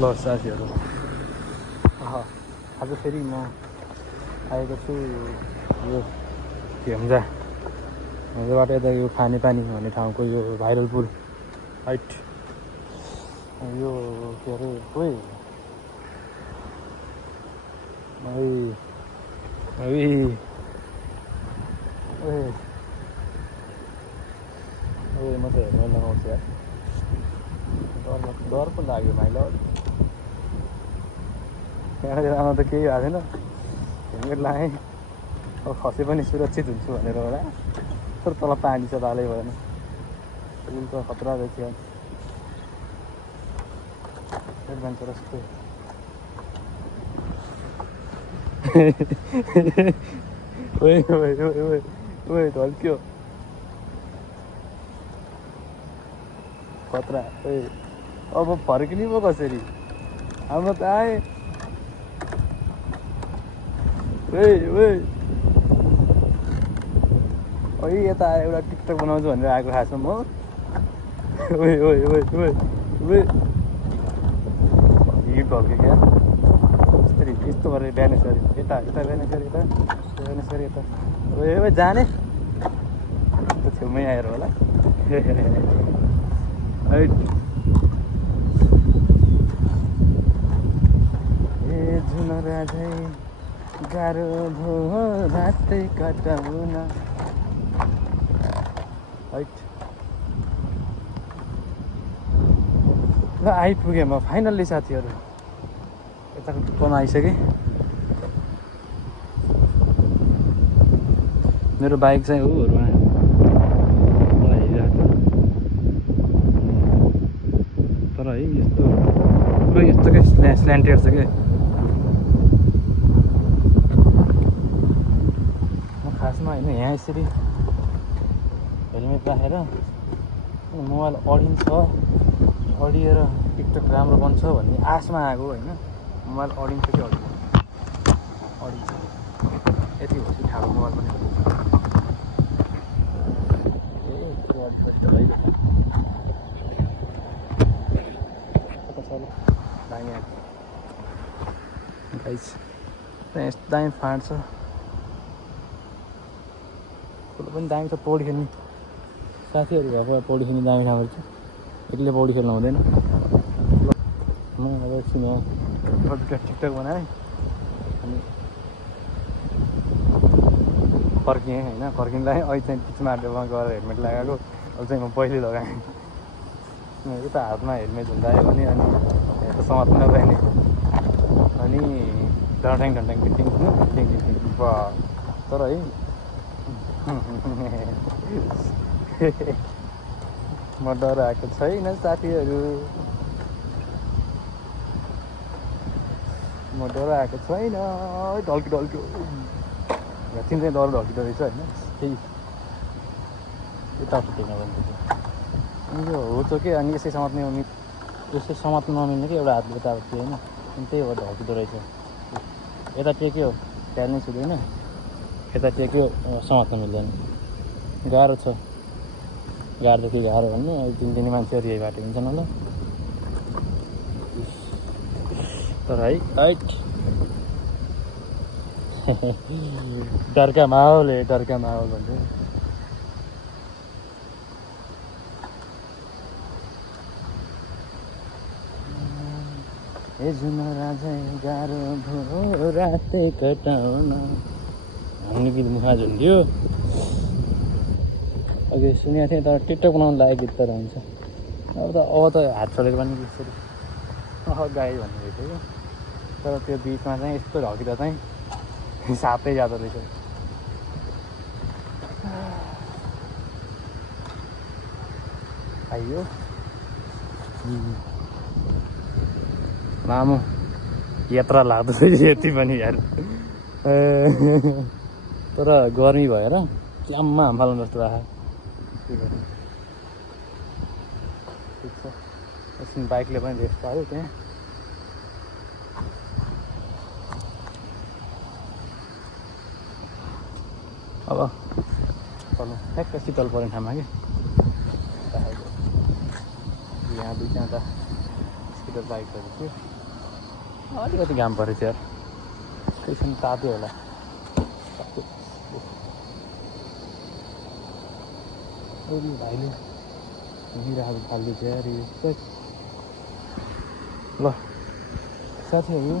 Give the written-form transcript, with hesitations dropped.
ल साथीहरू आज फेरि म आएको छु यो हेम्जाबाट यता यो खानेपानी भन्ने ठाउँको यो भाइरल पुल हाइट यो के अरे ओइ म त हेर्न लगाउँछु यार डर पो लाग्यो भाइलाई त्यहाँनिर आउनु त केही भएको छैन हेलमेट लगाएँ अब खसे पनि सुरक्षित हुन्छु भनेर होला तर तल पानी छ तालै भएन पुल त खतरा रहेछ यार एडभेन्चरस ओए ढल्क्यो खतरा अब फर्किने पो कसरी हाम्रो त आएँ यता एउटा टिकटक बनाउँछु भनेर आएको खासमा म हिँड ढल्क्यो क्या यसरी यस्तो गरेर बिहानेस गरी यता बिहानेस गरी यता जाने त छेउमै आएर होला जुन राजै गाह्रो भो रातै कटाउन ल आइपुगेँ म फाइनल्ली साथीहरू यताको टुप्पोमा आइसकेँ मेरो बाइक चाहिँ हरूमा मलाई हेरिरहेको छ तर है यस्तो पुरै यस्तो क्या स्ल्यान्टेड छ क्या खासमा होइन यहाँ यसरी हेलमेट राखेर मोबाइल अडिएर टिकटक राम्रो बन्छ भन्ने आशमा आएको होइन मोबाइल अडिन्छ कि अडिन्छ यति होस् ठाडो मोबाइल पनि यस्तो दामी फाँट छ पनि दामी छ पौडी खेल्ने साथीहरू भएको पौडी खेल्ने दामी ठाउँहरू छ एक्लै पौडी खेल्नु हुँदैन म अब एकछिन टिकटक बनाएँ अनि फर्किएँ होइन फर्किँदाखेरि अहिले चाहिँ बिचमा टेबलमा गएर हेलमेट लगाएको अब चाहिँ म पहिले लगाएँ मेरो त हातमा हेलमेट हुँदा पनि अनि यता समात्न नपाइने अनि ढट्याङ टिङ तर है म डराएको छैन साथीहरू म डराएको छैन ढल्क्यो घाँसिन चाहिँ डर ढल्किँदो रहेछ होइन त्यही यताउति टेक्न पनि अनि यो हो त के अनि यसै समात्नु नमिल्ने कि एउटा हातले यताउति होइन अनि त्यही भएर ढल्किँदो रहेछ यता टेक्यो ब्यालेन्स हुँदैन यता टेक्यो समात्न मिल्दैन गाह्रो छ गाह्रोदेखि गाह्रो भन्ने दिने मान्छेहरू यही बाटो हिँड्छन् होला तर है डरका माहौल भन्थ्यो ए जुन राजै गाह्रो भो रातै कटाउन भन्ने गीत मुखा झुन्ड्यो अघि सुनेको थिएँ तर टिकटक बनाउनु लागेको गीत त रहन्छ अब त हात छोडेर पनि यसरी गाई भन्ने रहेछ क्या तर त्यो बिचमा चाहिँ यस्तो ढल्किँदा चाहिँ सातै जाँदो रहेछ आइयो लामो यात्रा लाग्दो रहेछ यति पनि यार तर गर्मी भएर च्याम्मा हामफाल्नु जस्तो राख्यो के गर्नु ठिक छ एकछिन बाइकले पनि रेस्ट पायो त्यहाँ अब चल्नु ठ्याक्क शीतल पर्ने ठाउँमा कि यहाँ दुईजना त स्पिडर बाइकहरू थियो अलिकति घाम परेछ यार एकैछिन तात्यो होला भाइले हिँडिरहेको फाल्दैछ यार ल साथीहरू